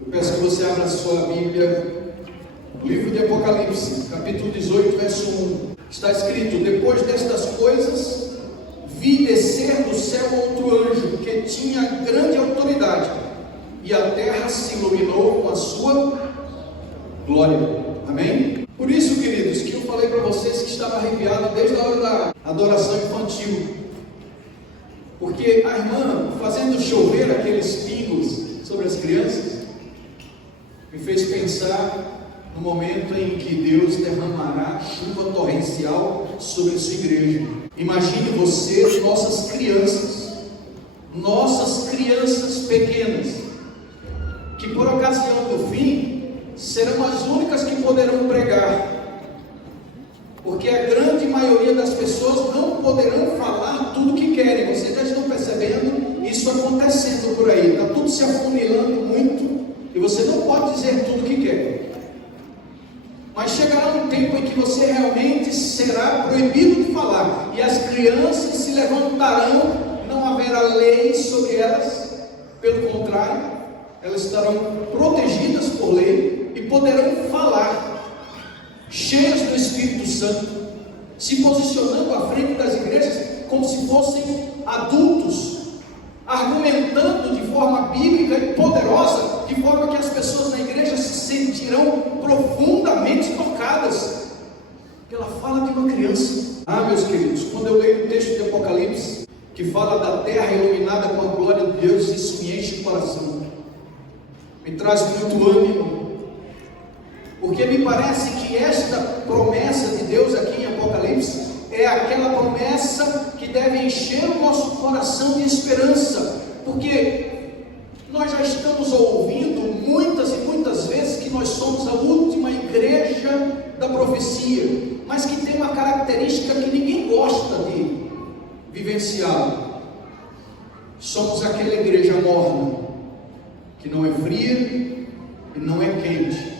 Eu peço que você abra a sua Bíblia, no livro de Apocalipse, capítulo 18, verso 1. Está escrito: depois destas coisas, vi descer do céu outro anjo, que tinha grande autoridade, e a terra se iluminou com a sua glória. Amém? Por isso, queridos, que eu falei para vocês que estava arrepiado desde a hora da adoração infantil. Porque a irmã, fazendo chover aqueles pingos sobre as crianças, me fez pensar no momento em que Deus derramará chuva torrencial sobre a sua igreja. Imagine você, nossas crianças pequenas, que por ocasião do fim, serão as únicas que poderão pregar, porque a grande maioria das pessoas não poderão falar tudo o que querem. Vocês já estão percebendo isso acontecendo por aí, está tudo se afunilando muito, e você não pode dizer tudo o que quer. Mas chegará um tempo em que você realmente será proibido de falar, e as crianças se levantarão, não haverá lei sobre elas, pelo contrário, elas estarão protegidas por lei e poderão falar, cheias do Espírito Santo, se posicionando à frente das igrejas como se fossem adultos, argumentando de forma bíblica e poderosa, de forma que as pessoas na igreja se sentirão profundamente tocadas pela fala de uma criança. Meus queridos, quando eu leio o texto de Apocalipse, que fala da terra iluminada com a glória de Deus, isso me enche o coração, me traz muito ânimo, porque me parece que esta promessa de Deus aqui em Apocalipse é aquela promessa que deve encher o nosso coração de esperança, porque nós já estamos ouvindo muitas e muitas vezes que nós somos a última igreja da profecia, mas que tem uma característica que ninguém gosta de vivenciar. Somos aquela igreja morna, que não é fria e não é quente.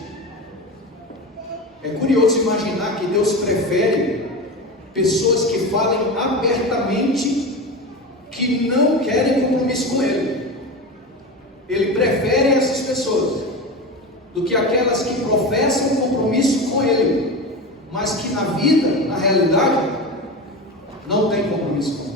É curioso imaginar que Deus prefere pessoas que falem abertamente que não querem compromisso com Ele. Ele prefere essas pessoas do que aquelas que professam compromisso com Ele, mas que na vida, na realidade, não tem compromisso com Ele.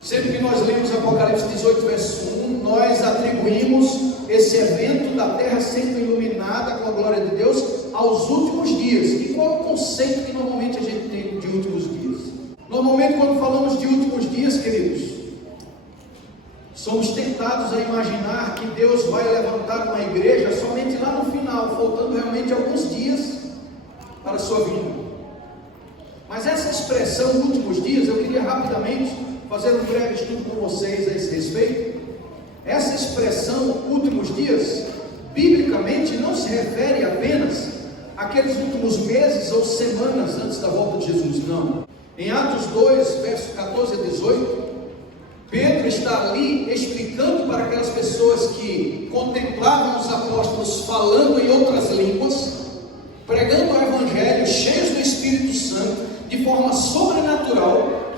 Sempre que nós lemos Apocalipse 18, verso 1, nós atribuímos esse evento da terra sendo iluminada com a glória de Deus aos últimos dias. E qual é o conceito que normalmente a gente tem de últimos dias? Normalmente, quando falamos de últimos dias, queridos, somos tentados a imaginar que Deus vai levantar uma igreja somente lá no final, faltando realmente alguns dias para a sua vinda. Mas essa expressão últimos dias, eu queria rapidamente fazer um breve estudo com vocês a esse respeito. Essa expressão últimos dias, biblicamente não se refere apenas àqueles últimos meses ou semanas antes da volta de Jesus, não. Em Atos 2, verso 14 a 18, Pedro está ali explicando para aquelas pessoas que contemplavam os apóstolos falando em outras línguas, pregando o Evangelho, cheios do Espírito Santo, de forma sobrenatural,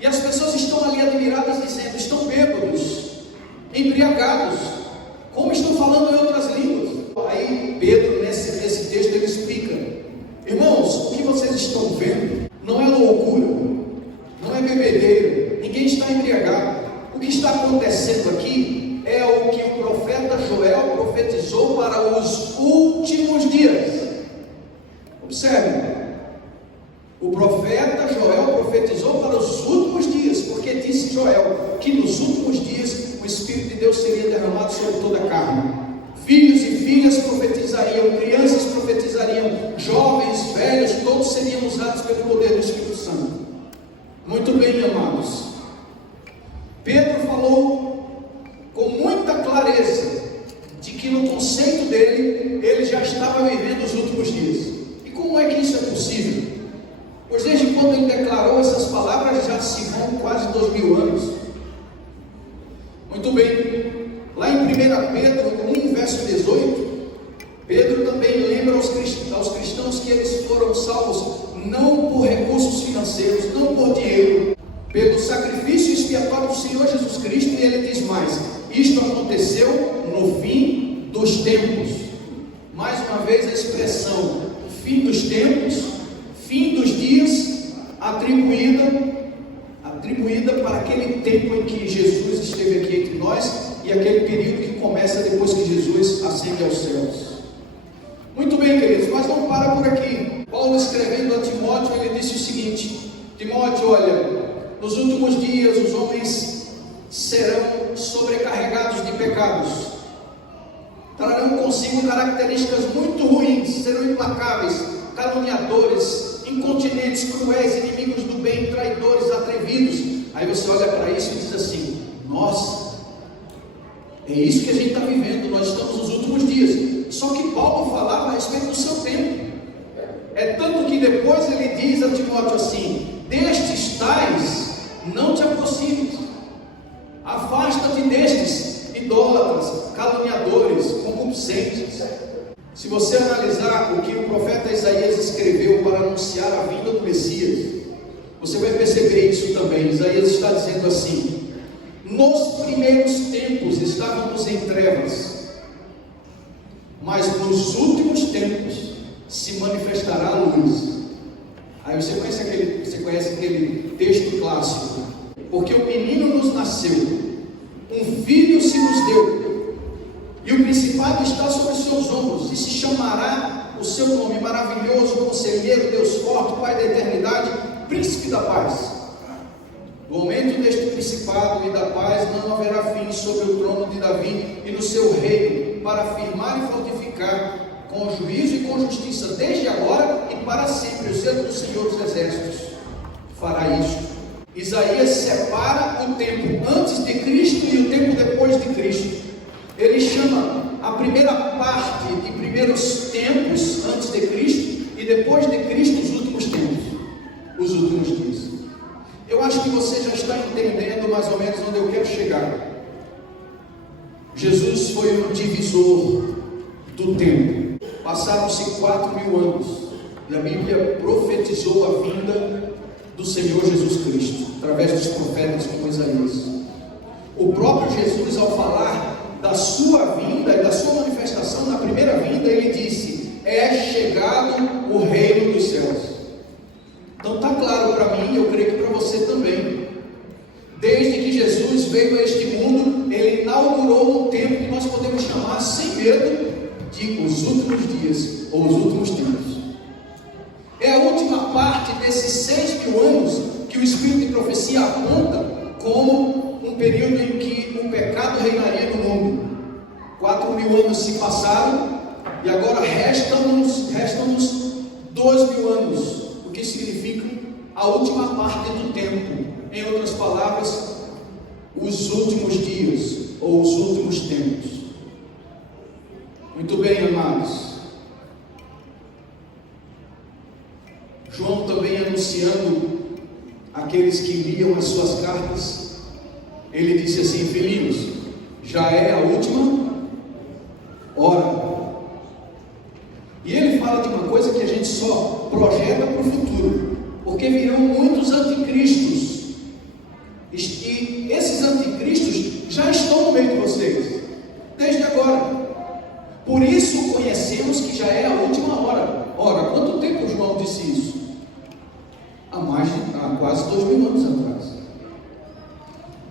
e as pessoas estão ali admiradas, dizendo: estão bêbados, embriagados, como estão falando em outras línguas. Aí Pedro, nesse texto, ele explica: irmãos, o que vocês estão vendo não é loucura, não é bebedeira, ninguém está embriagado. O que está acontecendo aqui é o que o profeta Joel profetizou para os últimos dias. Observe, o profeta Joel profetizou para os últimos dias, porque disse Joel que nos últimos dias o Espírito de Deus seria derramado sobre toda a carne. Filhos e filhas profetizariam, crianças profetizariam, jovens, velhos, todos seriam usados pelo poder do Espírito Santo. Muito bem, amados. Pedro falou com muita clareza de que no conceito dele, ele já estava vivendo os últimos dias. E como é que isso é possível? Pois desde quando ele declarou essas palavras, já se vão quase 2000 anos. Muito bem, lá em 1 Pedro 1, verso 18, Pedro também lembra aos cristãos que eles foram salvos não por recursos financeiros, não por dinheiro, pelo sacrifício expiatório do Senhor Jesus Cristo. E ele diz mais: isto aconteceu no fim do tempos. Mais uma vez a expressão fim dos tempos, fim dos dias, atribuída para aquele tempo em que Jesus esteve aqui entre nós e aquele período que começa depois que Jesus ascende aos céus. Muito bem, queridos, mas não para por aqui. Paulo, escrevendo a Timóteo, ele disse o seguinte: Timóteo, olha, nos últimos dias os homens serão sobrecarregados de pecados, trarão consigo características muito ruins, serão implacáveis, caluniadores, incontinentes, cruéis, inimigos do bem, traidores, atrevidos. Aí você olha para isso e diz assim: nossa, é isso que a gente está vivendo, nós estamos nos últimos dias. Só que Paulo falava a respeito do seu tempo. É tanto que depois ele diz a Timóteo assim: destes tais não te aproximes, afasta-te destes idólatras, caluniadores, concupiscentes. Se você analisar o que o profeta Isaías escreveu para anunciar a vinda do Messias, você vai perceber isso também. Isaías está dizendo assim: nos primeiros tempos estávamos em trevas, mas nos últimos tempos se manifestará a luz. Aí você conhece aquele texto clássico: porque o menino nos nasceu, um filho se nos deu, e o principado está sobre os seus ombros, e se chamará o seu nome maravilhoso, conselheiro, Deus forte, Pai da eternidade, príncipe da paz. No aumento deste principado e da paz não haverá fim sobre o trono de Davi e no seu reino, para afirmar e fortificar com juízo e com justiça, desde agora e para sempre. O zelo do Senhor dos Exércitos fará isso. Isaías separa o tempo antes de Cristo e o tempo depois de Cristo. Ele chama a primeira parte de primeiros tempos antes de Cristo e depois de Cristo os últimos tempos, os últimos dias. Eu acho que você já está entendendo mais ou menos onde eu quero chegar. Jesus foi o divisor do tempo. Passaram-se 4.000 anos e a Bíblia profetizou a vinda do Senhor Jesus Cristo através dos profetas como Isaías. O próprio Jesus, ao falar da sua vinda e da sua manifestação na primeira vinda, ele disse: é chegado o reino dos céus. Então está claro para mim, e eu creio que para você também. Desde que Jesus veio a este mundo, ele inaugurou um tempo que nós podemos chamar sem medo de os últimos dias ou os últimos tempos. É a última parte desses 6.000 anos que o Espírito de Profecia aponta como um período em que o pecado reinaria no mundo. 4.000 anos se passaram e agora restam-nos 2.000 anos, o que significa a última parte do tempo. Em outras palavras, os últimos dias ou os últimos tempos. Muito bem, amados. João também anunciando aqueles que liam as suas cartas, ele disse assim: filhinhos, já é a última hora. E ele fala de uma coisa que a gente só projeta para o futuro, porque virão muitos anticristos, e esses anticristos já estão no meio de vocês, desde agora. Por isso conhecemos que já é a última hora. Ora, quanto tempo João disse isso? Há quase 2.000 anos atrás.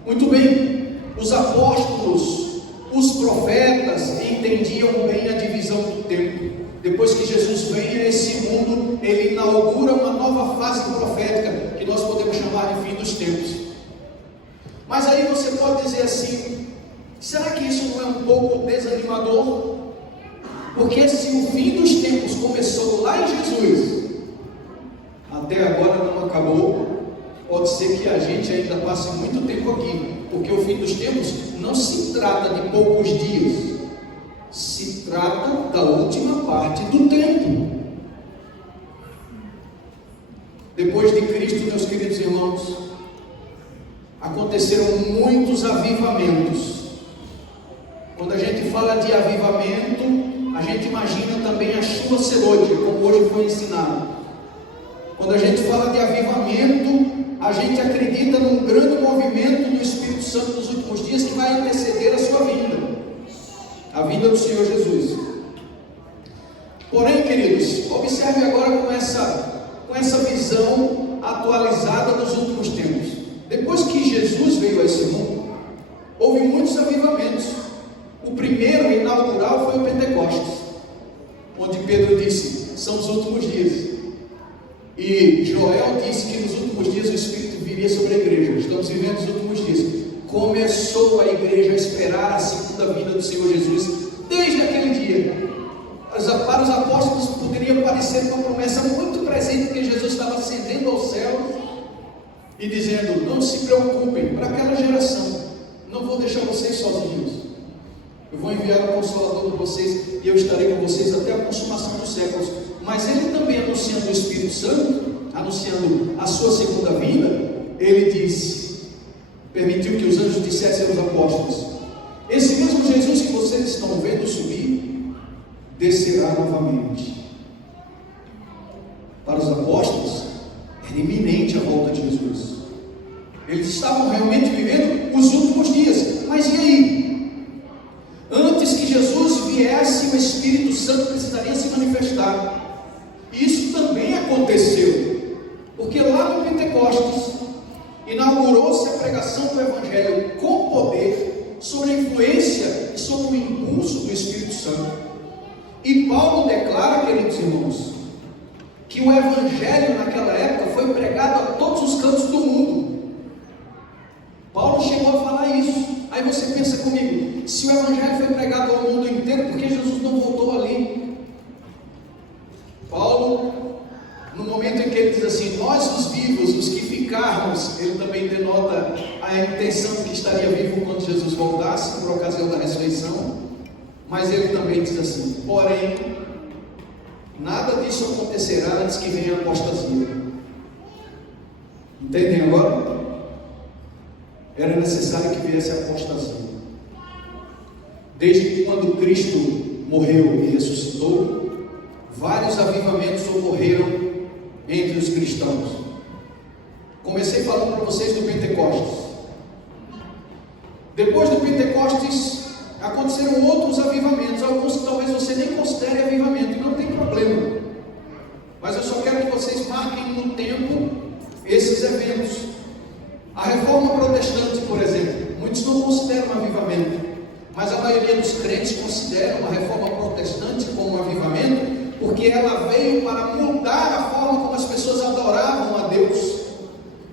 Muito bem, os apóstolos, os profetas entendiam bem a divisão do tempo. Depois que Jesus vem a esse mundo, ele inaugura uma nova fase profética, que nós podemos chamar de fim dos tempos. Mas aí você pode dizer assim: será que isso não é um pouco desanimador? Porque se o fim dos tempos começou lá em Jesus, até agora não acabou, pode ser que a gente ainda passe muito tempo aqui, porque o fim dos tempos não se trata de poucos dias, se trata da última parte do tempo. Depois de Cristo, meus queridos irmãos, aconteceram muitos avivamentos. Quando a gente fala de avivamento, a gente imagina também a chuva serôdia, como hoje foi ensinado. Quando a gente fala de avivamento, a gente acredita num grande movimento do Espírito Santo nos últimos dias que vai anteceder a sua vinda. A vinda do Senhor Jesus. Porém, queridos, observe agora com essa visão atualizada dos últimos tempos. Depois que Jesus veio a esse mundo, houve muitos avivamentos. O primeiro inaugural foi o Pentecostes, onde Pedro disse: são os últimos dias. E Joel disse que nos últimos dias o Espírito viria sobre a igreja. Estamos vivendo os últimos dias. Começou a igreja a esperar a segunda vinda do Senhor Jesus desde aquele dia. Para os apóstolos poderia parecer uma promessa muito presente, porque Jesus estava ascendendo ao céu e dizendo: não se preocupem, para aquela geração, não vou deixar vocês sozinhos, eu vou enviar o Consolador para vocês e eu estarei com vocês até a consumação dos séculos. Mas ele também, anunciando o Espírito Santo, anunciando a sua segunda vinda, ele disse, permitiu que os anjos dissessem aos apóstolos: esse mesmo Jesus que vocês estão vendo subir, descerá novamente. Para os apóstolos, era iminente a volta de Jesus. Eles estavam realmente vivendo os últimos dias. Mas e aí? Antes que Jesus viesse, o Espírito Santo precisaria se manifestar. E isso também aconteceu, porque lá no Pentecostes inaugurou-se a pregação do Evangelho com poder, sob a influência e sob o impulso do Espírito Santo. E Paulo declara, queridos irmãos, que o Evangelho naquela época foi pregado a todos os cantos do mundo. Paulo chegou a falar isso. Aí você pensa comigo: se o Evangelho foi pregado ao mundo inteiro, por que Jesus não voltou ali? Paulo, no momento em que ele diz assim: nós os vivos, os que ficarmos, ele também denota a intenção de que estaria vivo quando Jesus voltasse, por ocasião da ressurreição. Mas ele também diz assim: porém, nada disso acontecerá antes que venha a apostasia. Entendem agora? Era necessário que viesse a apostasia. Desde quando Cristo morreu e ressuscitou, vários avivamentos ocorreram entre os cristãos. Comecei falando para vocês do Pentecostes. Depois do Pentecostes, aconteceram outros avivamentos, alguns que talvez você nem considere avivamento, não tem problema, mas eu só quero que vocês marquem no tempo esses eventos. A Reforma Protestante, por exemplo, muitos não consideram avivamento, mas a maioria dos crentes consideram a Reforma Protestante como um avivamento, porque ela veio para mudar a forma como as pessoas adoravam a Deus.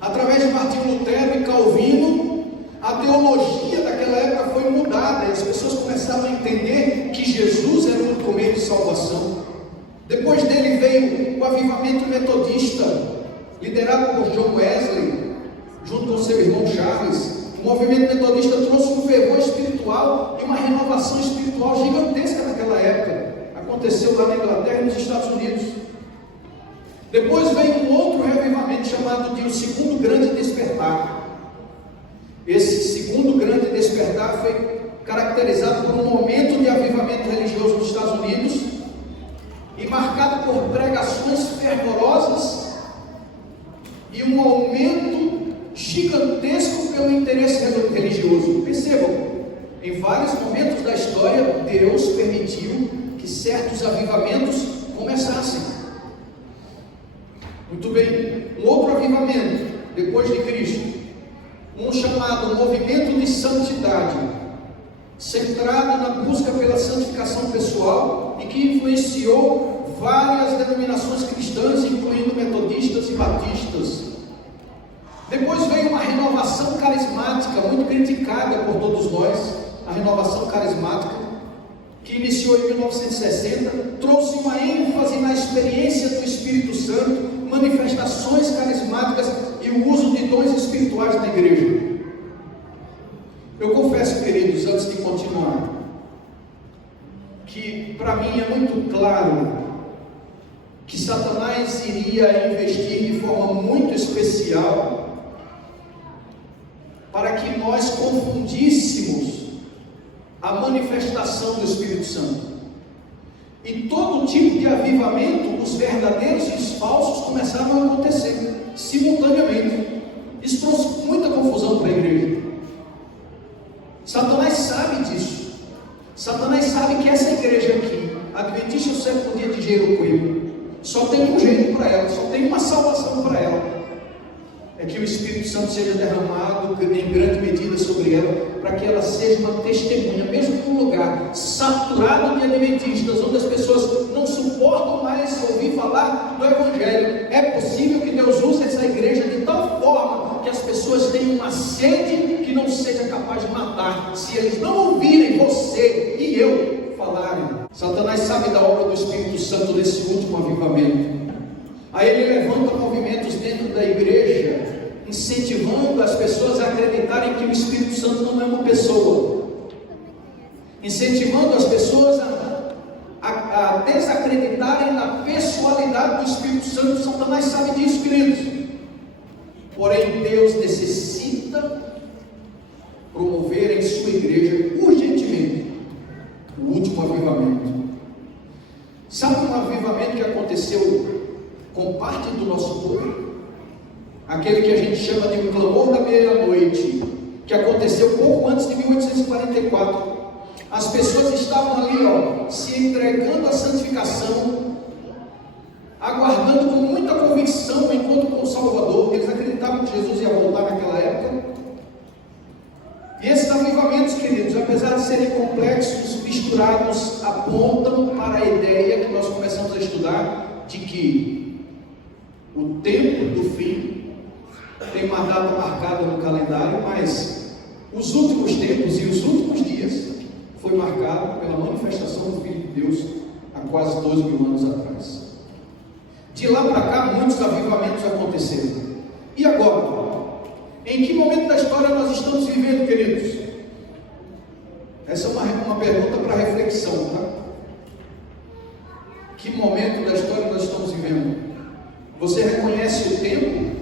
Através de Martinho Lutero e Calvino, a teologia daquela época foi mudada e as pessoas começavam a entender que Jesus era o único meio de salvação. Depois dele veio o avivamento metodista, liderado por John Wesley, junto com seu irmão Charles. O movimento metodista trouxe um fervor espiritual e uma renovação espiritual gigantesca naquela época. Aconteceu lá na Inglaterra e nos Estados Unidos. Depois veio um outro reavivamento chamado de o Segundo Grande Despertar. Esse segundo grande despertar foi caracterizado por um momento de avivamento religioso nos Estados Unidos e marcado por pregações fervorosas e um aumento gigantesco pelo interesse religioso. Percebam, em vários momentos da história, Deus permitiu que certos avivamentos começassem. Muito bem, um outro avivamento depois de Cristo, um chamado movimento de santidade, centrado na busca pela santificação pessoal e que influenciou várias denominações cristãs, incluindo metodistas e batistas. Depois veio uma renovação carismática, muito criticada por todos nós, a renovação carismática, que iniciou em 1960, trouxe uma ênfase na experiência do Espírito Santo, manifestações carismáticas e o uso de dons espirituais na igreja. Eu confesso, queridos, antes de continuar, que para mim é muito claro que Satanás iria investir de forma muito especial para que nós confundíssemos a manifestação do Espírito Santo. E todo tipo de avivamento, os verdadeiros e os falsos, começaram a acontecer simultaneamente. Isso trouxe muita confusão para a igreja. Satanás sabe disso. Satanás sabe que essa igreja aqui, Adventista do Sétimo Dia de Jericoacoara, só tem um jeito para ela, só tem uma salvação para ela. É que o Espírito Santo seja derramado em grande medida sobre ela, para que ela seja uma testemunha, mesmo num lugar saturado de adventistas, onde as pessoas não suportam mais ouvir falar do Evangelho. É possível que Deus use essa igreja de tal forma que as pessoas tenham uma sede que não seja capaz de matar, se eles não ouvirem você e eu falarem. Satanás sabe da obra do Espírito Santo nesse último avivamento. Aí ele levanta movimentos dentro da igreja, incentivando as pessoas a acreditarem que o Espírito Santo não é uma pessoa, incentivando as pessoas a desacreditarem na pessoalidade do Espírito Santo. Satanás sabe disso, queridos. Porém, Deus necessita promover em sua igreja urgentemente o último avivamento. Sabe um avivamento que aconteceu com parte do nosso povo? Aquele que a gente chama de um clamor da meia-noite, que aconteceu pouco antes de 1844. As pessoas estavam ali, se entregando à santificação, aguardando com muita convicção o encontro com o Salvador. Eles acreditavam que Jesus ia voltar naquela época. E esses avivamentos, queridos, apesar de serem complexos, misturados, apontam para a ideia que nós começamos a estudar, de que o tempo do fim tem uma data marcada no calendário, mas os últimos tempos e os últimos dias foi marcado pela manifestação do Filho de Deus há quase 2.000 anos atrás. De lá para cá, muitos avivamentos aconteceram. E agora? Em que momento da história nós estamos vivendo, queridos? Essa é uma pergunta para reflexão, tá? Que momento da história nós estamos vivendo? Você reconhece o tempo,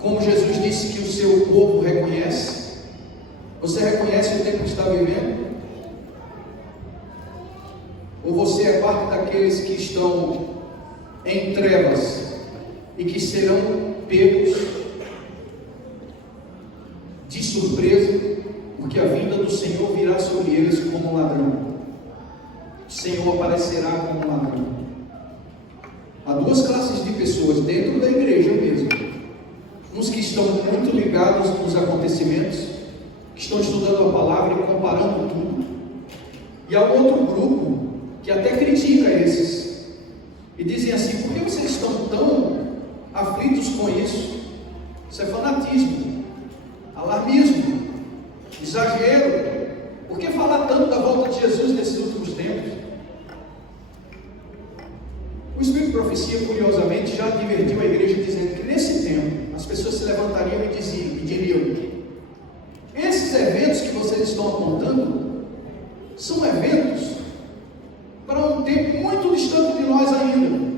como Jesus disse que o seu povo reconhece? Você reconhece o tempo que está vivendo? Ou você é parte daqueles que estão em trevas e que serão pegos de surpresa, porque a vinda do Senhor virá sobre eles como ladrão? O Senhor aparecerá como ladrão. Há duas classes de pessoas dentro da igreja mesmo: uns que estão muito ligados nos acontecimentos, que estão estudando a palavra e comparando tudo, e há outro grupo que até critica esses e dizem assim: por que vocês estão tão aflitos com isso? Isso é fanatismo, alarmismo, exagero. Por que falar tanto da volta de Jesus nesses últimos tempos? O Espírito de Profecia, curiosamente, já advertiu a igreja, dizendo que nesse tempo as pessoas se levantariam e diriam: esses eventos que vocês estão apontando são eventos para um tempo muito distante de nós ainda.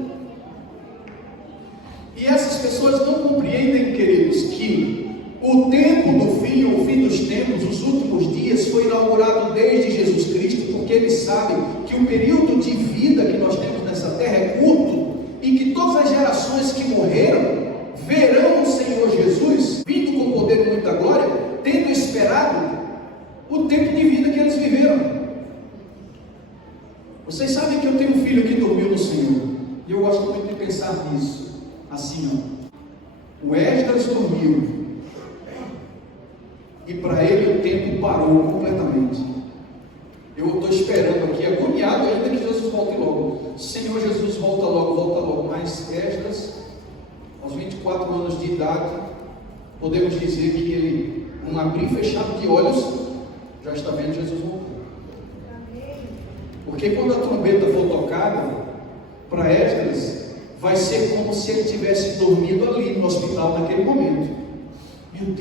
E essas pessoas não compreendem, queridos, que o tempo do fim, o fim dos tempos, os últimos dias, foi inaugurado desde Jesus Cristo, porque eles sabem que o período de vida que nós temos nessa terra é curto, e que todas as gerações que morreram verão o Senhor Jesus vindo com poder e muita glória, tendo esperado o tempo de vida que eles viveram. Vocês sabem que eu tenho um filho que dormiu no Senhor, e eu gosto muito de pensar nisso, assim, o Esdras dormiu, e para ele o tempo parou completamente. Eu estou esperando aqui, agoniado ainda, que Jesus volte logo. Senhor Jesus, volta logo. Mas Esdras, aos 24 anos de idade, podemos dizer que ele, num abrir e fechar de olhos, já está vendo Jesus voltar. Porque quando a trombeta for tocada, para Esdras, vai ser como se ele tivesse dormido ali no hospital naquele momento. Meu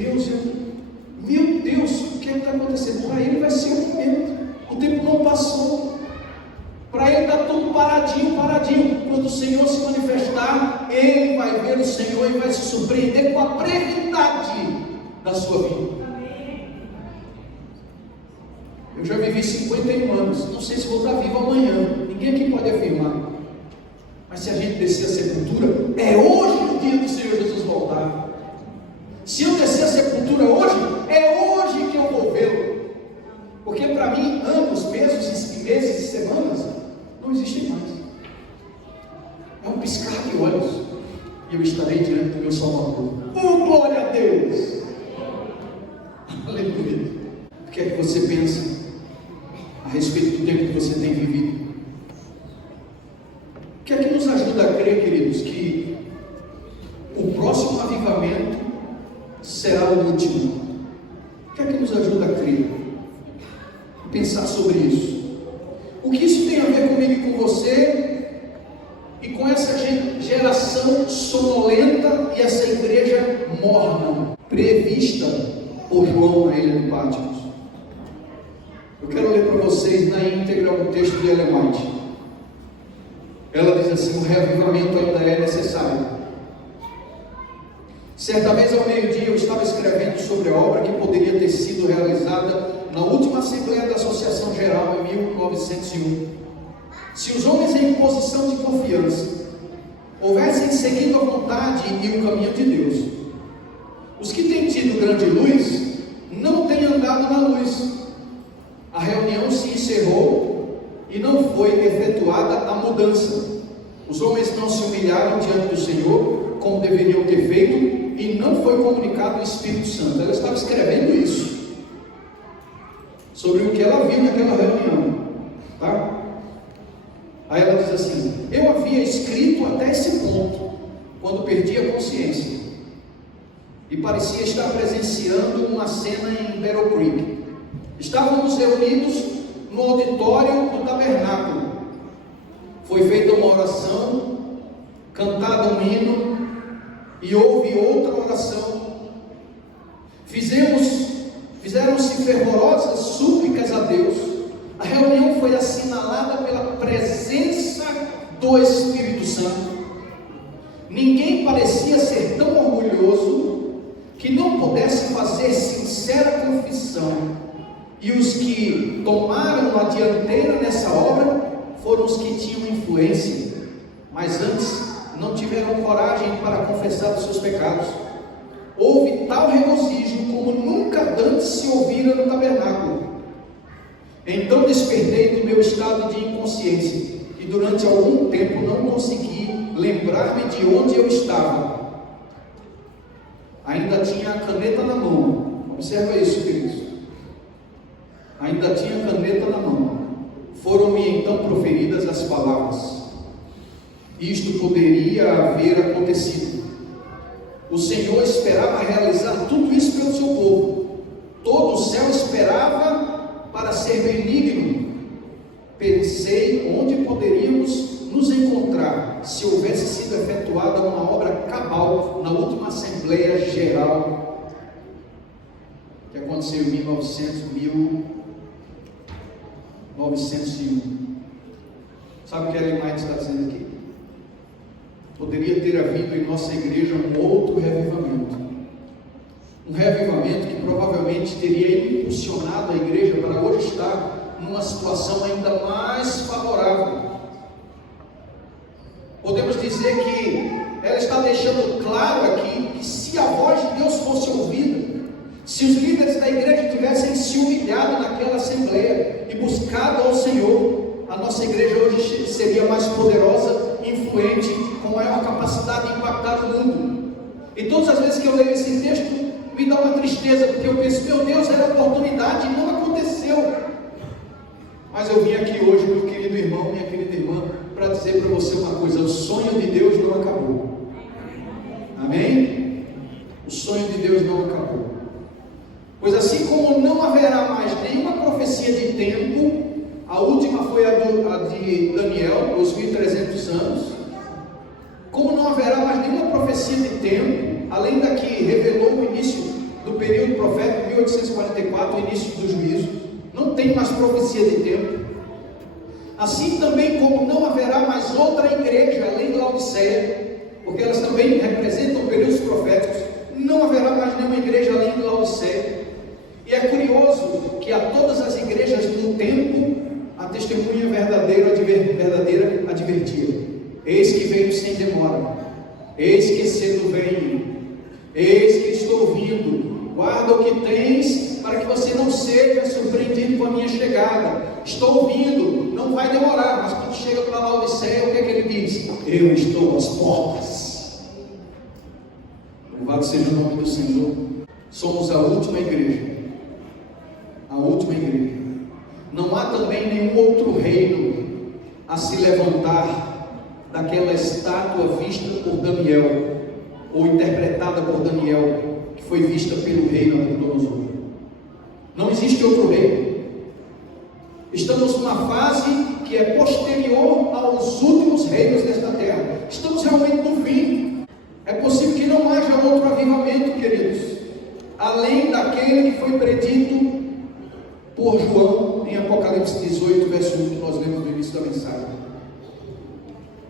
Deus, o que está acontecendo? Para ele vai ser um momento. O tempo não passou. Para ele está tudo paradinho. Quando o Senhor se manifestar, ele vai ver o Senhor e vai se surpreender com a brevidade da sua vida. Eu já vivi 51 anos, não sei se vou estar vivo amanhã, ninguém aqui pode afirmar. Mas se a gente descer a sepultura, é hoje o dia do Senhor Jesus voltar. Se eu descer a sepultura hoje, é hoje que eu vou vê-lo. Porque para mim, ambos mesmos semanas não existem mais. É um piscar de olhos e eu estarei diante do meu Salvador. Oh, glória a Deus! Aleluia! O que é que você pensa a respeito do tempo que você tem vivido? O que é que nos ajuda a crer, queridos, que o próximo avivamento será o último? O que é que nos ajuda a crer? Pensar sobre isso. O que isso tem a ver comigo e com você, e com essa geração sonolenta e essa igreja morna, prevista por João na ilha de Patmos? Eu quero ler para vocês na íntegra um texto de Ellen White. Ela diz assim: o reavivamento ainda é necessário. Certa vez ao meio-dia eu estava escrevendo sobre a obra que poderia ter sido realizada na última Assembleia da Associação Geral em 1901. Se os homens em posição de confiança houvessem seguido a vontade e o caminho de Deus, os que têm tido grande luz não têm andado na luz. A reunião se encerrou e não foi efetuada a mudança. Os homens não se humilharam diante do Senhor como deveriam ter feito, e não foi comunicado o Espírito Santo. Ela estava escrevendo isso sobre o que ela viu naquela reunião, tá? Aí ela diz assim: eu havia escrito até esse ponto quando perdi a consciência e parecia estar presenciando uma cena em Battle Creek. Estávamos reunidos no auditório do tabernáculo. Foi feita uma oração, cantado um hino, e houve outra oração. Fizeram-se fervorosas súplicas a Deus. A reunião foi assinalada pela presença do Espírito Santo. Ninguém parecia ser tão orgulhoso que não pudesse fazer sincera confissão. E os que tomaram a dianteira nessa obra foram os que tinham influência, mas antes não tiveram coragem para confessar os seus pecados. Houve tal regozijo como nunca antes se ouvira no tabernáculo. Então despertei do meu estado de inconsciência e durante algum tempo não consegui lembrar-me de onde eu estava. Ainda tinha a caneta na mão. Observa isso, queridos. Ainda tinha a caneta na mão. Foram-me então proferidas as palavras: isto poderia haver acontecido. O Senhor esperava realizar tudo isso pelo seu povo. Todo o céu esperava para ser benigno. Pensei onde poderíamos nos encontrar se houvesse sido efetuada uma obra cabal na última Assembleia Geral, que aconteceu em 1901. Sabe o que Ellen White está dizendo aqui? Poderia ter havido em nossa igreja um outro reavivamento. Um reavivamento que provavelmente teria impulsionado a igreja para hoje estar numa situação ainda mais favorável. Podemos dizer que ela está deixando claro aqui que se a voz de Deus fosse ouvida, se os líderes da igreja tivessem se humilhado naquela assembleia e buscado ao Senhor, a nossa igreja hoje seria mais poderosa, influente, com maior capacidade de impactar o mundo. E todas as vezes que eu leio esse texto, me dá uma tristeza, porque eu penso: meu Deus, era oportunidade e não aconteceu. Mas eu vim aqui hoje, meu querido irmão, minha querida irmã, para dizer para você uma coisa: o sonho de Deus não acabou. Amém? O sonho de Deus não acabou. Pois assim como não haverá mais nenhuma profecia de tempo, a última foi a de Daniel, os 1300 anos. Como não haverá mais nenhuma profecia de tempo, além da que revelou o início do período profético, 1844, o início do juízo, não tem mais profecia de tempo. Assim também como não haverá mais outra igreja além da Laodiceia, porque elas também representam períodos proféticos, não haverá mais nenhuma igreja além da Laodiceia. E é curioso que a todas as igrejas do tempo, a testemunha verdadeira advertia: eis que venho sem demora, eis que cedo venho, eis que estou vindo, guarda o que tens, para que você não seja surpreendido com a minha chegada. Estou vindo, não vai demorar, mas quando chega para Laodiceia, o que é que ele diz? Eu estou às portas. Louvado seja o nome do Senhor. Somos a última igreja. A última igreja. Não há também nenhum outro reino a se levantar daquela estátua vista por Daniel, ou interpretada por Daniel, que foi vista pelo rei Nabucodonosor. Não existe outro reino. Estamos numa fase que é posterior aos últimos reinos desta terra. Estamos realmente no fim. É possível que não haja outro avivamento, queridos, além daquele que foi predito por João em Apocalipse 18, verso 1, que nós lemos no início da mensagem.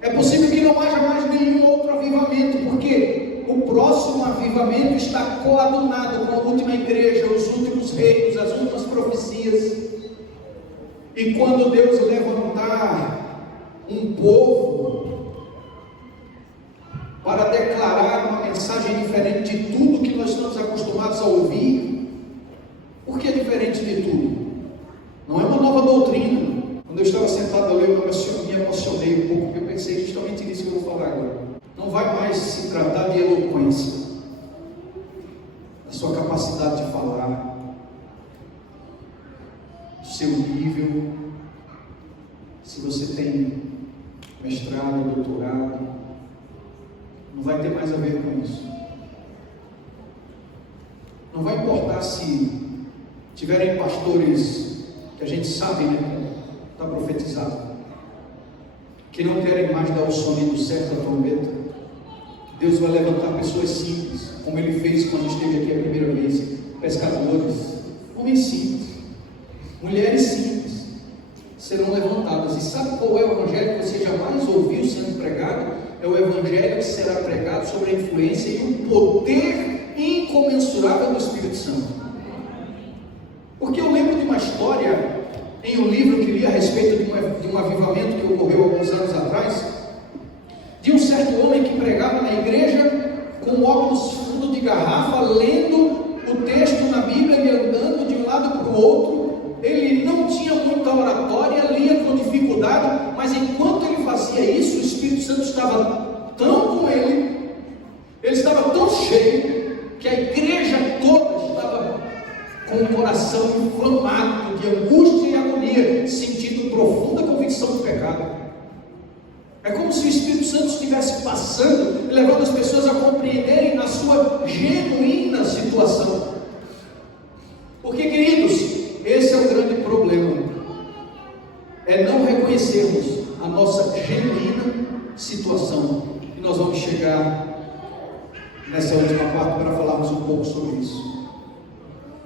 É possível que não haja mais nenhum outro avivamento, porque o próximo avivamento está coadunado com a última igreja, os últimos reinos, as últimas profecias. E quando Deus levantar um povo para declarar uma mensagem diferente de tudo que nós estamos acostumados a ouvir, por que é diferente de tudo? Não é uma nova doutrina. Quando eu estava sentado a ler, eu me emocionei um pouco, porque eu pensei justamente nisso que eu vou falar agora. Não vai mais se tratar de eloquência, da sua capacidade de falar, do seu nível, se você tem mestrado, doutorado, não vai ter mais a ver com isso. Não vai importar se tiverem pastores que a gente sabe, né, está profetizado, que não querem mais dar o sonido certo da trombeta. Deus vai levantar pessoas simples, como Ele fez quando esteve aqui a primeira vez, pescadores, homens simples, mulheres simples, serão levantadas. E sabe qual é o evangelho que você jamais ouviu sendo pregado? É o evangelho que será pregado sobre a influência e o poder incomensurável do Espírito Santo. Porque eu lembro de uma história em um livro que li a respeito de um avivamento que ocorreu alguns anos atrás, de um certo homem que pregava na igreja com óculos fundo de garrafa, lendo o texto na Bíblia e andando de um lado para o outro. Ele não tinha muita oratória, lia com dificuldade, mas enquanto ele fazia isso, o Espírito Santo estava tão com ele estava tão cheio, que a igreja toda estava com o coração inflamado de angústia e agonia, sentindo profunda convicção do pecado. É como se o Espírito Santo estivesse passando e levando as pessoas a compreenderem a sua genuína situação. Porque, queridos, esse é o grande problema, é não reconhecermos a nossa genuína situação. E nós vamos chegar nessa última parte para falarmos um pouco sobre isso.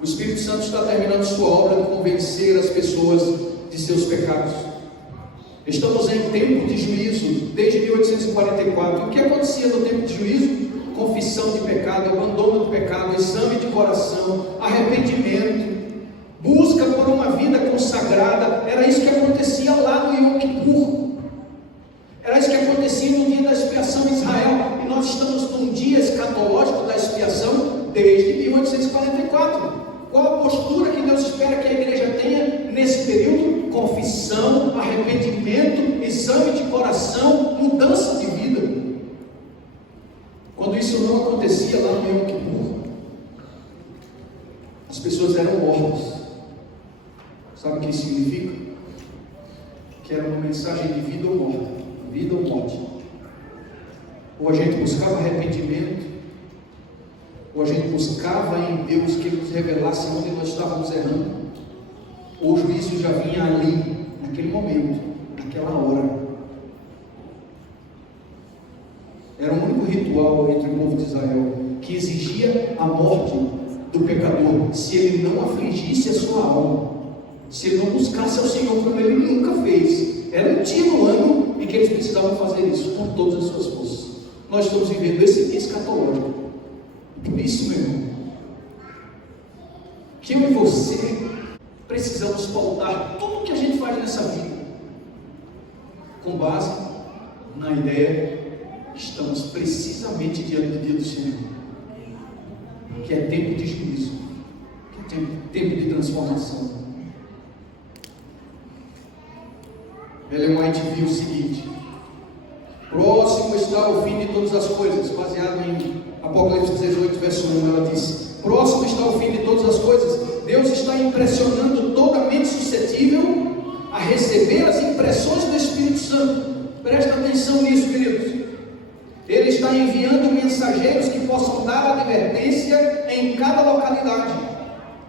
O Espírito Santo está terminando sua obra de convencer as pessoas de seus pecados. Estamos em tempo de juízo, desde 1844. O que acontecia no tempo de juízo? Confissão de pecado, abandono do pecado, exame de coração, arrependimento, busca por uma vida consagrada. Era isso que acontecia lá no Yom Kippur. Era isso que acontecia no dia da expiação em Israel. E nós estamos num dia escatológico da expiação desde 1844. Qual a postura que Deus espera que a igreja tenha nesse período? Confissão, arrependimento, exame de coração, mudança de vida. Quando isso não acontecia lá no Yom Kippur, as pessoas eram mortas. Sabe o que isso significa? Que era uma mensagem de vida ou morte. Vida ou morte. Ou a gente buscava arrependimento, ou a gente buscava em Deus que Ele nos revelasse onde nós estávamos errando, ou o juízo já vinha ali, naquele momento, naquela hora. Era o único ritual entre o povo de Israel que exigia a morte do pecador, se ele não afligisse a sua alma, se ele não buscasse ao Senhor como ele nunca fez. Era um dia no ano em que eles precisavam fazer isso com todas as suas forças. Nós estamos vivendo esse dia escatológico. Por isso, meu irmão, que eu e você precisamos pautar tudo o que a gente faz nessa vida com base na ideia que estamos precisamente diante do dia do Senhor, que é tempo de juízo, que é tempo de transformação. Ellen White viu o seguinte: próximo está o fim de todas as coisas, baseado em Apocalipse 18, verso 1, ela disse: próximo está o fim de todas as coisas. Deus está impressionando toda a mente suscetível a receber as impressões do Espírito Santo. Presta atenção nisso, queridos. Ele está enviando mensageiros que possam dar advertência em cada localidade.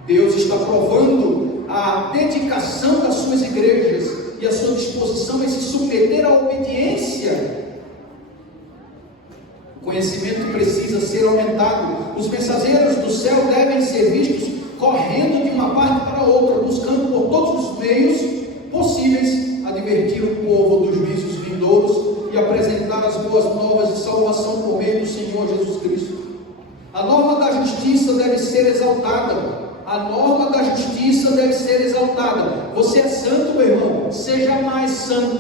Deus está provando a dedicação das suas igrejas e a sua disposição em se submeter à obediência. O conhecimento precisa ser aumentado. Os mensageiros do céu devem ser vistos correndo de uma parte para outra, buscando por todos os meios possíveis advertir o povo dos juízos vindouros e apresentar as boas novas de salvação por meio do Senhor Jesus Cristo. A norma da justiça deve ser exaltada. A norma da justiça deve ser exaltada. Você é santo, meu irmão? Seja mais santo.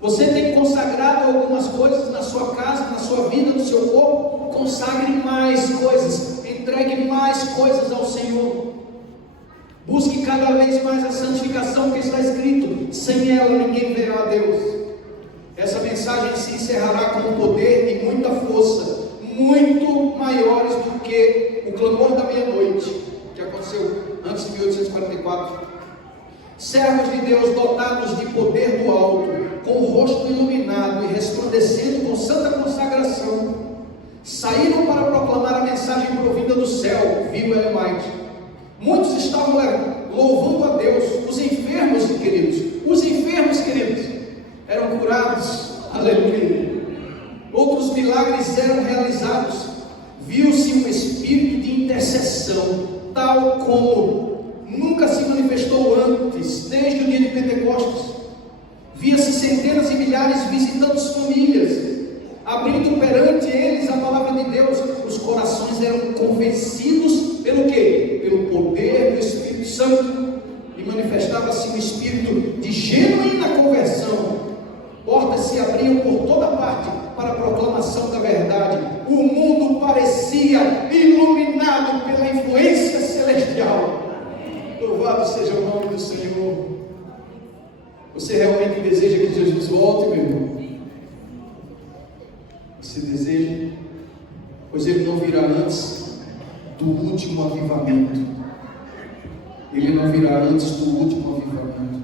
Você tem consagrado algumas coisas na sua casa, na sua vida, no seu corpo? Consagre mais coisas. Entregue mais coisas ao Senhor. Busque cada vez mais a santificação que está escrito: sem ela ninguém verá a Deus. Essa mensagem se encerrará com poder e muita força, muito maiores do que o clamor da meia-noite, que aconteceu antes de 1844. Servos de Deus dotados de poder do alto, com o rosto iluminado e resplandecendo com santa consagração, saíram para proclamar a mensagem provinda do céu, viu Ellen White. Muitos estavam louvando a Deus. Os enfermos, queridos, eram curados, aleluia. Outros milagres eram realizados. Viu-se um espírito de intercessão, tal como nunca se manifestou antes, desde o dia de Pentecostes. Via-se centenas e milhares visitando as famílias, abrindo perante eles a palavra de Deus. Os corações eram convencidos pelo quê? Pelo poder do Espírito Santo, e manifestava-se um espírito de genuína conversão. Portas se abriam por toda parte para a proclamação da verdade. O mundo parecia iluminado pela influência celestial. Louvado seja o nome do Senhor. Você realmente deseja que Jesus volte, meu irmão? Você deseja? Pois ele não virá antes do último avivamento. Ele não virá antes do último avivamento.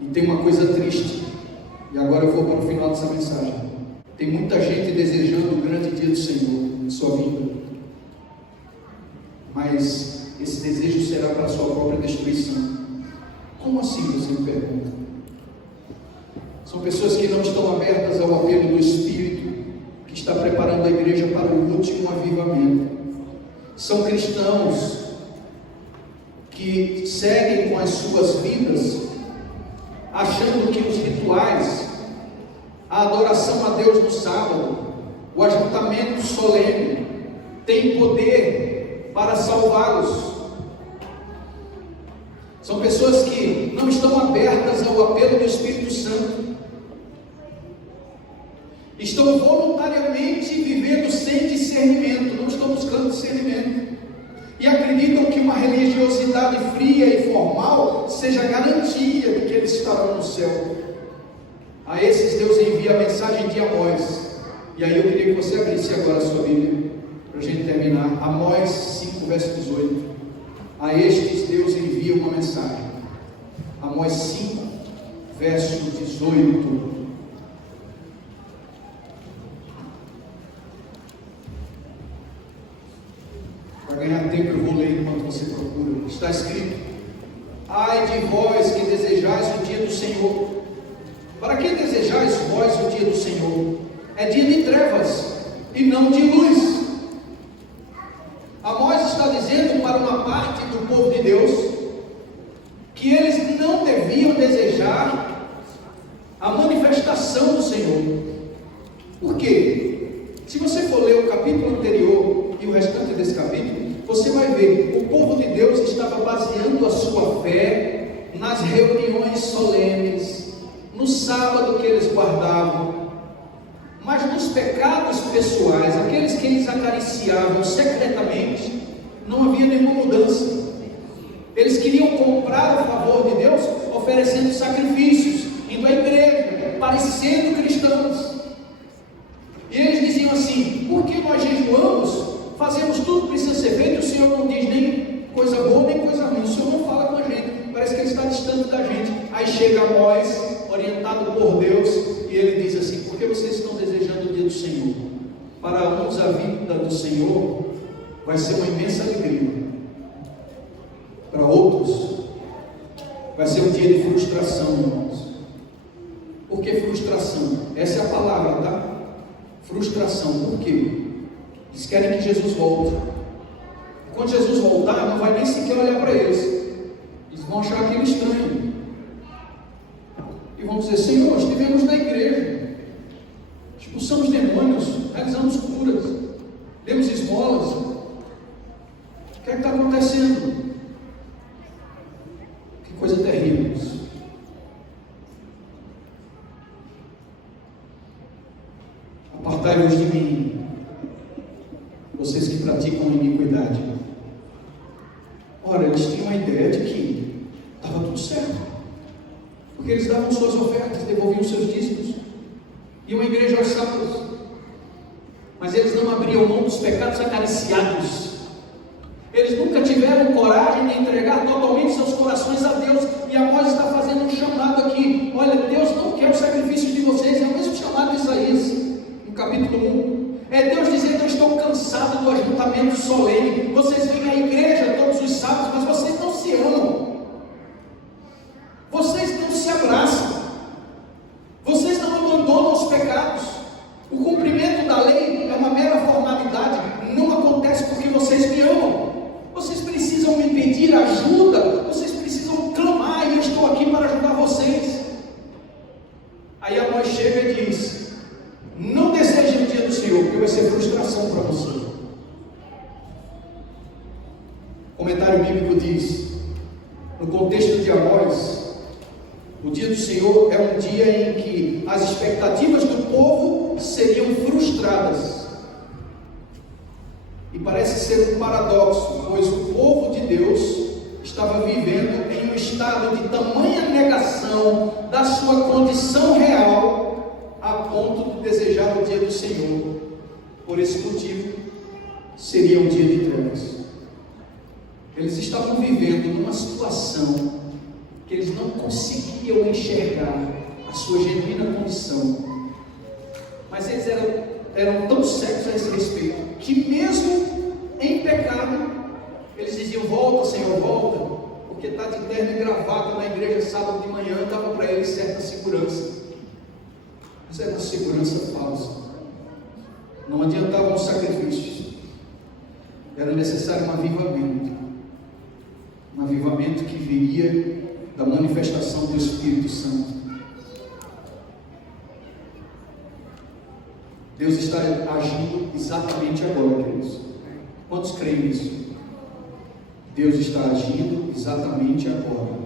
E tem uma coisa triste, e agora eu vou para o final dessa mensagem. Tem muita gente desejando o grande dia do Senhor em sua vida, mas esse desejo será para a sua própria destruição. Como assim, você me pergunta? São pessoas que não estão abertas ao apelo do Espírito, que está preparando a igreja para o último avivamento. São cristãos que seguem com as suas vidas, achando que os rituais, a adoração a Deus no sábado, o ajuntamento solene, tem poder para salvá-los. São pessoas que não estão abertas ao apelo do Espírito Santo, estão voluntariamente vivendo sem discernimento, não estão buscando discernimento, e acreditam que uma religiosidade fria e formal seja garantia de que eles estarão no céu. A esses Deus envia a mensagem de Amós. E aí eu queria que você abrisse agora a sua Bíblia, para a gente terminar. Amós 5, verso 18. A estes Deus envia uma mensagem. Amós 5, verso 18. Para ganhar tempo eu vou ler enquanto você procura. Está escrito: ai de vós que desejais o dia do Senhor. Para que desejais vós o dia do Senhor? É dia de trevas e não de luz. Amós está dizendo para uma parte do povo de Deus que eles não deviam desejar a manifestação do Senhor. Por quê? Se você for ler o capítulo anterior e o restante desse capítulo, você vai ver, o povo de Deus estava baseando a sua fé nas reuniões solenes, no sábado que eles guardavam, mas nos pecados pessoais, aqueles que eles acariciavam secretamente, não havia nenhuma mudança. Eles queriam comprar o favor de Deus, oferecendo sacrifícios, indo à igreja, parecendo cristãos. E eles diziam assim: por que nós jejuamos, fazemos tudo que precisa ser feito, e o Senhor não diz nem coisa boa nem coisa ruim, o Senhor não fala com a gente, parece que Ele está distante da gente. Aí chega Amós, orientado por Deus, e ele diz assim: por que vocês estão desejando o dia do Senhor? Para uns a vinda do Senhor vai ser uma imensa alegria, para outros vai ser um dia de frustração, irmãos. Por que frustração? Essa é a palavra, tá? Frustração. Por quê? Eles querem que Jesus volte. E quando Jesus voltar, não vai nem sequer olhar para eles. Eles vão achar aquilo estranho. E vão dizer: Senhor, estivemos na igreja, expulsamos demônios, realizamos curas, demos esmolas. O que é que está acontecendo? Que coisa terrível isso. Apartai-vos de mim, vocês que praticam iniquidade. Ora, eles tinham a ideia de que estava tudo certo, porque eles davam suas ofertas, devolviam seus dízimos, iam à igreja aos sábados, mas eles não abriam mão dos pecados acariciados. Eles nunca tiveram coragem de entregar totalmente seus corações a Deus. E Amós está fazendo um chamado aqui: olha, Deus não quer o sacrifício de vocês. É o mesmo chamado de Isaías, no capítulo 1. É Deus dizendo: eu estou cansado do ajuntamento solene. Vocês vêm à igreja todos os sábados, mas vocês não se amam, vocês não se abraçam, vocês não abandonam os pecados. O cumprimento da lei é uma mera formalidade, não acontece porque vocês me amam. Vocês precisam me pedir ajuda, vocês precisam clamar, e eu estou aqui para ajudar vocês. Aí Amós chega e diz: não desejem o dia do Senhor, porque vai ser frustração para você. O comentário bíblico diz, no contexto de Amós, o dia do Senhor é um dia em que as expectativas do povo seriam frustradas. E parece ser um paradoxo, pois o povo de Deus estava vivendo em um estado de tamanha negação da sua condição real, a ponto de desejar o dia do Senhor. Por esse motivo, seria um dia de trevas. Eles estavam vivendo numa situação que eles não conseguiam enxergar a sua genuína condição. Mas eles eram tão cegos a esse respeito, que mesmo em pecado, eles diziam: volta, Senhor, volta, porque está de terno e gravata na igreja sábado de manhã, dava para eles certa segurança falsa. Não adiantavam os sacrifícios, era necessário um avivamento que viria da manifestação do Espírito Santo. Deus está agindo exatamente agora, queridos. Quantos creem nisso? Deus está agindo exatamente agora.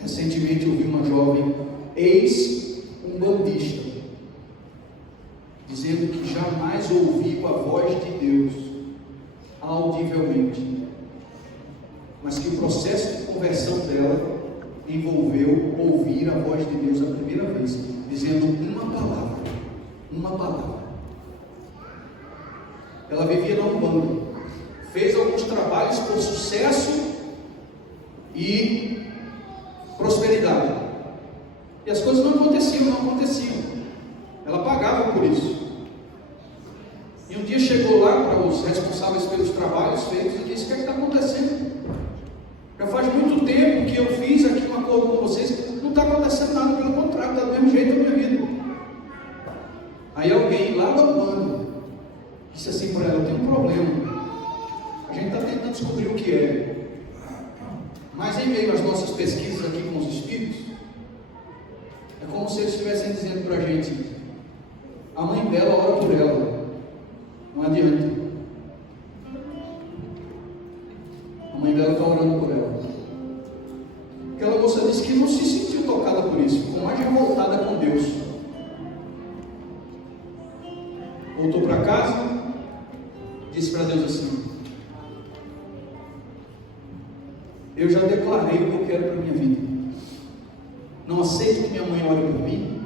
Recentemente eu vi uma jovem ex-umbandista dizendo que jamais ouviu a voz de Deus audivelmente, mas que o processo de conversão dela envolveu ouvir a voz de Deus a primeira vez, dizendo uma palavra. Ela vivia na Umbanda, fez alguns trabalhos por sucesso e prosperidade, e as coisas não aconteciam. Ela pagava por isso. E um dia chegou lá para os responsáveis pelos trabalhos feitos e disse: o que está acontecendo? Já faz muito tempo que eu fiz aqui um acordo com vocês, não está acontecendo nada, pelo contrário, está do mesmo jeito a minha vida. Aí alguém lá da Umbanda disse assim para ela: tem um problema, a gente está tentando descobrir o que é, mas em meio às nossas pesquisas aqui com os espíritos, é como se eles estivessem dizendo para a gente: a mãe dela ora por ela, não adianta, a mãe dela está orando por ela. Aquela moça disse que não se sentiu tocada por isso, ficou mais revoltada com Deus. Voltou para casa, disse para Deus assim: Eu já declarei o que eu quero para a minha vida. Não aceito que minha mãe ore por mim.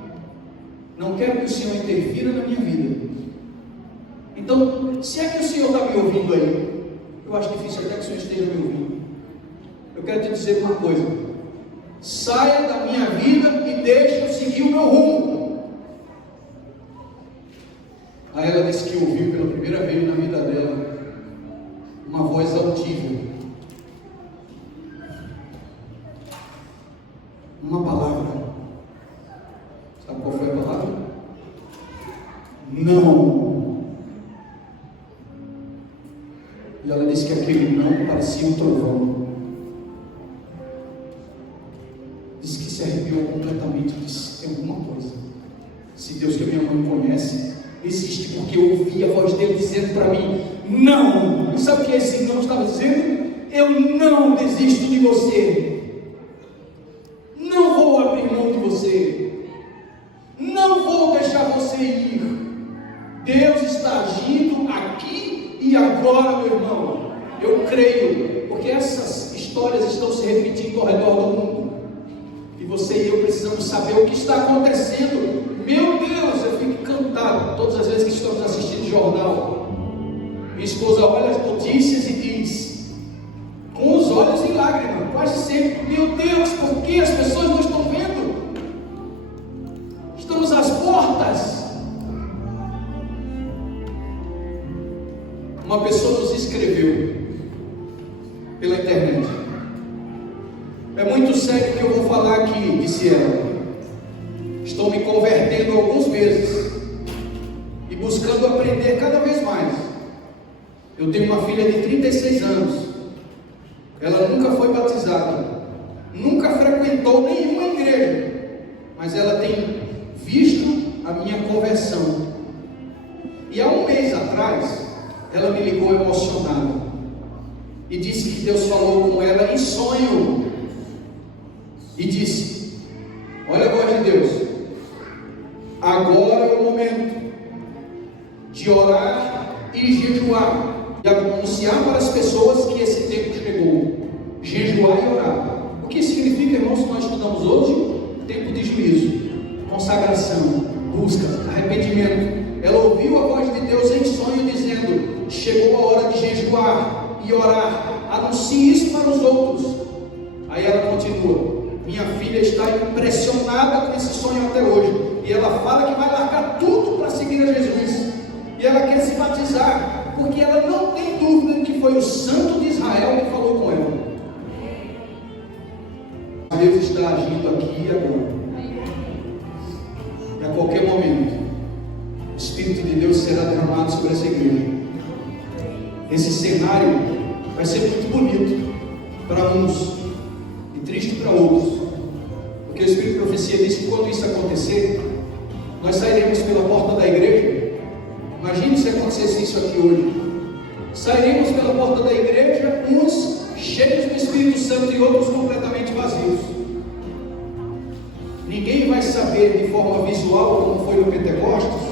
Não quero que o Senhor interfira na minha vida. Então, se é que o Senhor está me ouvindo aí, eu acho difícil até que o Senhor esteja me ouvindo. Eu quero te dizer uma coisa: saia da minha vida e deixe eu seguir o meu rumo. Aí ela disse que ouviu pela primeira vez na vida dela uma voz altiva, uma palavra. Sabe qual foi a palavra? Não. E ela disse que aquele não parecia um trovão. Disse que se arrepiou completamente. Disse: tem alguma coisa. Se Deus que a minha mãe conhece existe, porque eu ouvi a voz dele dizendo para mim: não. E sabe o que esse não estava dizendo? Eu não desisto de você. Não vou abrir mão de você. Não vou deixar você ir. Deus está agindo aqui e agora, meu irmão. Eu creio, porque essas histórias estão se repetindo ao redor do mundo. E você e eu precisamos saber o que está acontecendo. Meu Deus, eu fico encantado todas as vezes que estamos assistindo jornal. Minha esposa olha as notícias e diz, com os olhos em lágrimas, quase sempre: meu Deus, por que as pessoas não estão vendo? Estamos às portas. Uma pessoa nos escreveu pela internet: é muito sério o que eu vou falar aqui, disse ela. Estou me convertendo há alguns meses e buscando aprender cada vez mais. Eu tenho uma filha de 36 anos. Ela nunca foi batizada, nunca frequentou nenhuma igreja, mas ela tem visto a minha conversão. E há um mês atrás, ela me ligou emocionada e disse que Deus falou com ela em sonho e disse: olha a voz de Deus, agora é o momento de orar e jejuar e anunciar para as pessoas que esse tempo chegou. Jejuar e orar. O que significa, irmãos, que nós estudamos hoje? Tempo de juízo, consagração, busca, arrependimento. Ela ouviu a voz de Deus em sonho dizendo: chegou a hora de jejuar e orar, anuncie isso para os outros. Aí ela continua: minha filha está impressionada com esse sonho até hoje, e ela fala que vai largar tudo para seguir a Jesus, e ela quer se batizar, porque ela não tem dúvida que foi o Santo de Israel que falou com ela. Deus está agindo aqui e agora, e a qualquer momento o Espírito de Deus será derramado sobre essa igreja. Esse cenário vai ser muito bonito para uns e triste para outros, porque o Espírito de Profecia diz que quando isso acontecer, nós sairemos pela porta da igreja. Imagine se acontecesse isso aqui hoje. Sairemos pela porta da igreja, uns cheios do Espírito Santo e outros completamente vazios. Ninguém vai saber de forma visual, como foi no Pentecostes,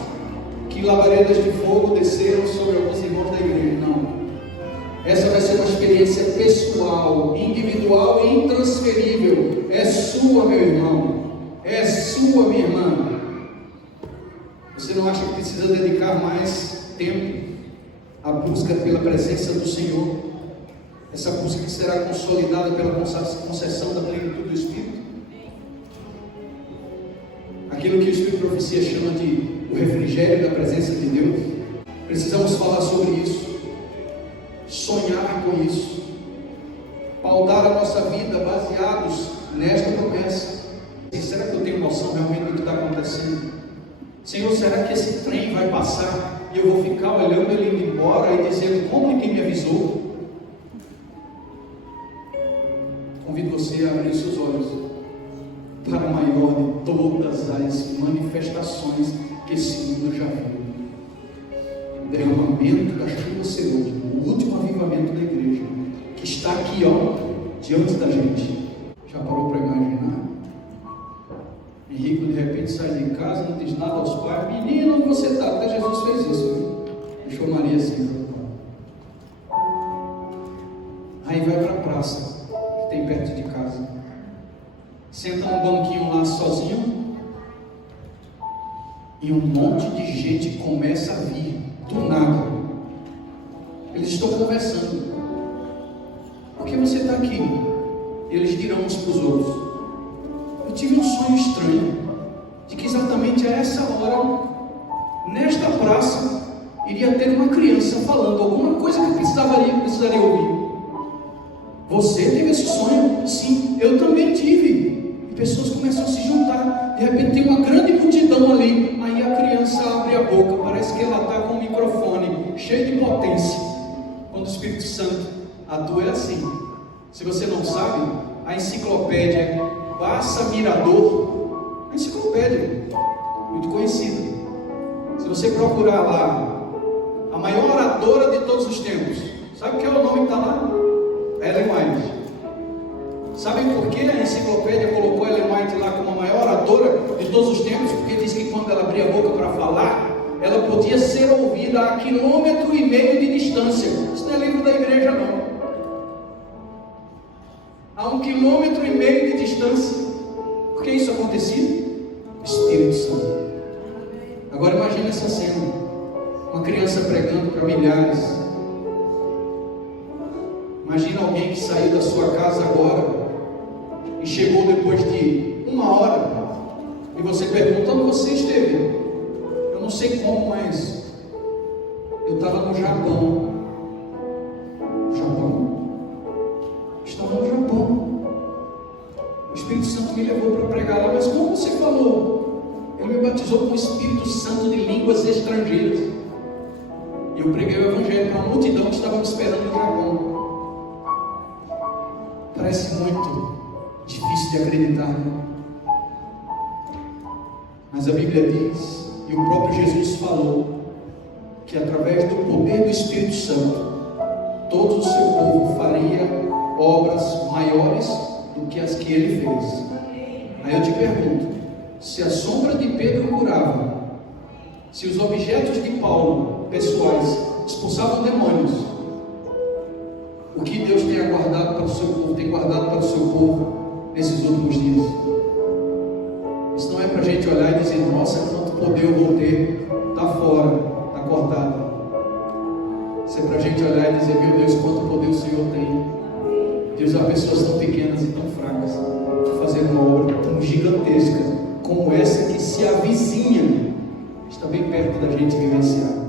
que labaredas de fogo desceram sobre alguns irmãos da igreja. Não. Essa vai ser uma experiência pessoal, individual e intransferível. É sua, meu irmão. É sua, minha irmã. Você não acha que precisa dedicar mais tempo à busca pela presença do Senhor? Essa busca que será consolidada pela concessão da plenitude do Espírito? Aquilo que o Espírito de Profecia chama de o refrigério da presença de Deus. Precisamos falar sobre isso, sonhar com isso, pautar a nossa vida baseados nesta promessa. E será que eu tenho noção realmente do que está acontecendo? Senhor, será que esse trem vai passar e eu vou ficar olhando ele indo embora e dizendo: como ninguém me avisou? Convido você a abrir seus olhos para a maior de todas as manifestações que esse mundo já viu. O derramamento da chuva serôdia, o último avivamento da igreja, que está aqui, diante da gente. Já parou para imaginar? Henrique de repente sai de casa, não diz nada aos pais: menino, onde você está? Até Jesus fez isso, viu? Deixou Maria assim. Aí vai para a praça, que tem senta num banquinho lá sozinho, e um monte de gente começa a vir, do nada. Eles estão conversando. Por que você está aqui? Eles dirão uns para os outros: eu tive um sonho estranho, de que exatamente a essa hora, nesta praça, iria ter uma criança falando alguma coisa que eu precisaria ouvir. Você teve esse sonho? Sim, eu também tive. E pessoas começam a se juntar. De repente tem uma grande multidão ali. Aí a criança abre a boca. Parece que ela está com um microfone cheio de potência. Quando o Espírito Santo atua é assim. Se você não sabe, a enciclopédia Bassa Mirador, a enciclopédia muito conhecida. Se você procurar lá, a maior oradora de todos os tempos, sabe o que é o nome que está lá? Ellen White. Sabem por que a enciclopédia colocou Ellen White lá como a maior oradora de todos os tempos? Porque diz que quando ela abria a boca para falar, ela podia ser ouvida a 1,5 km de distância. Isso não é livro da igreja, não. A 1,5 km de distância. Por que isso acontecia? Espírito Santo. Agora imagine essa cena: uma criança pregando para milhares. Imagina alguém que saiu da sua casa agora e chegou depois de 1 hora, e você pergunta: onde você esteve? Eu não sei como, mas eu estava no Japão. Estava no Japão. O Espírito Santo me levou para pregar lá. Mas como você falou? Ele me batizou com o Espírito Santo de línguas estrangeiras. E eu preguei o Evangelho para uma multidão que estava me esperando no Japão. Parece muito difícil de acreditar, né? Mas a Bíblia diz, e o próprio Jesus falou, que através do poder do Espírito Santo, todo o seu povo faria obras maiores do que as que ele fez. Aí eu te pergunto: se a sombra de Pedro curava, se os objetos de Paulo, pessoais, expulsavam demônios, o que Deus tem aguardado para o seu povo, tem guardado para o seu povo nesses últimos dias? Isso não é para a gente olhar e dizer: nossa, quanto poder eu vou ter, está fora, está cortado. Isso é para a gente olhar e dizer: meu Deus, quanto poder o Senhor tem. Deus, há pessoas tão pequenas e tão fracas de fazer uma obra tão gigantesca como essa que se avizinha, está bem perto da gente vivenciar.